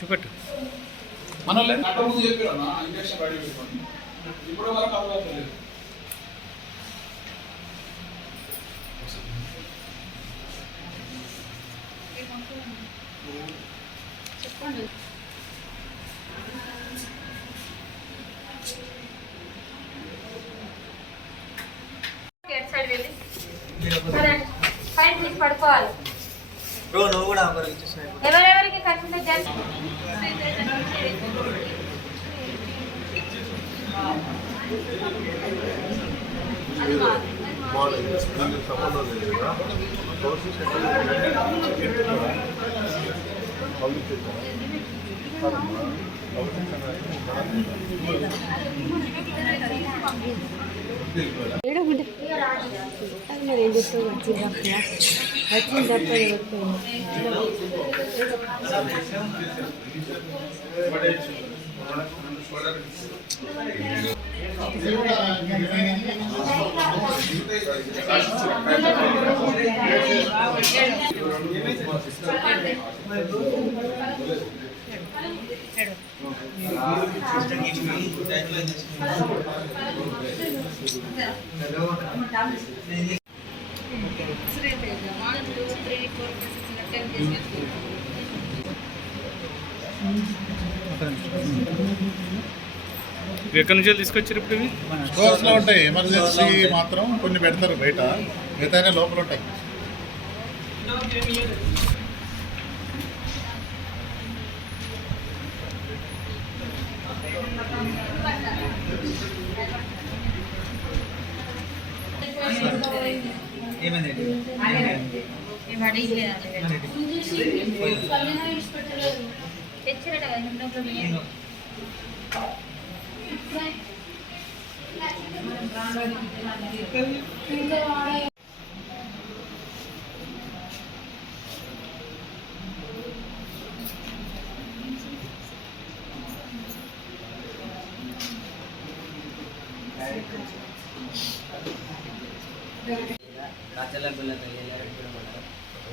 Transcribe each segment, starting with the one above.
చూపెట్టు. మనోళ్ళే గంట ముందు చెప్పారన్న ఇంజక్షన్ రెడీ పెట్టుకోండి. ఇప్పుడు వరకు అవ్వలేదు. చెప్పండి. పడుకోవాలి. ఎవరెవరికి ఖర్చు మరి ఏం చెప్తావు? వచ్చింది తప్ప ఎక్కడి నుంచి తీసుకొచ్చారు ఇప్పుడు? ఇవి స్టోర్స్లో ఉంటాయి. ఎమర్జెన్సీ మాత్రం కొన్ని పెడతారు బయట, మిగతా లోపల ఉంటాయి.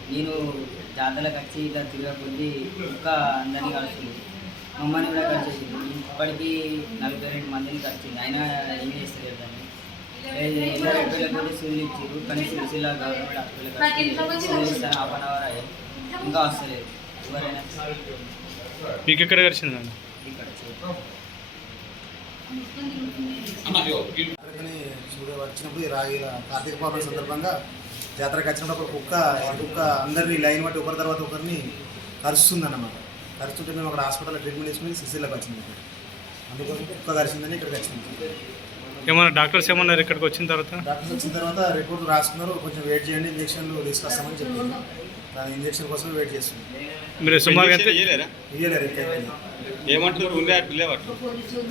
నేను జాతరలకు వచ్చి ఇట్లా తిరగకుంది ఇంకా అందరినీ కలిసింది, మమ్మల్ని కూడా కలిసేసింది. ఇప్పటికీ 42 మందిని కలిసింది, అయినా ఏం చేస్తలేదు దాన్ని. ఎల్లరెడ్డిపోయి సూర్యులు ఇచ్చారు, కానీ Sircilla government hospital half an hour అయ్యాయి, ఇంకా వస్తలేదు. ఎవరైనా మీకు ఎక్కడ కలిసింది? ఇక్కడ వచ్చినప్పుడు రాగిల కార్తీక పౌర్ణమి సందర్భంగా జాతరకు వచ్చినప్పుడు కుక్క అందరినీ లైన్ బట్టి ఒకరి తర్వాత ఒకరిని కరుస్తుందన్నమాట. కరుస్తుంటే మేము అక్కడ హాస్పిటల్లో ట్రీట్మెంట్ తీసుకుని సిసిల్లోకి వచ్చింది. అందుకోసం కుక్క కరిచిందని ఇక్కడికి వచ్చింది. ఏమన్నా డాక్టర్స్ ఏమన్నారు ఇక్కడికి వచ్చిన తర్వాత? డాక్టర్స్ వచ్చిన తర్వాత రిపోర్ట్లు రాసుకున్నారు, కొంచెం వెయిట్ చేయండి, ఇంజక్షన్లు తీసుకొస్తామని చెప్పారు. దాని ఇంజక్షన్ కోసం వెయిట్ చేస్తున్నాం. మీరు సుమారుగా ఇయ్యలేరు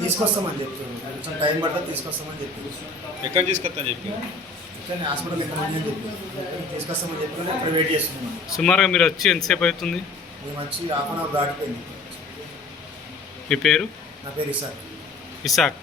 తీసుకొస్తామని చెప్తారు, కొంచెం టైం పడుతుంది తీసుకొస్తామని చెప్పారు. ఎక్కడ తీసుకొస్తామని చెప్పి కానీ హాస్పిటల్ ఎంతమంది అని చెప్పి తీసుకొస్తామని చెప్పి అక్కడ వెయిట్ చేస్తున్నాం. సుమారుగా మీరు వచ్చి ఎంతసేపు అవుతుంది? మేము వచ్చి హాఫ్ అన్ అవర్ దాటిపోయింది. మీ పేరు? నా పేరు ఇసాక్. ఇసాక్.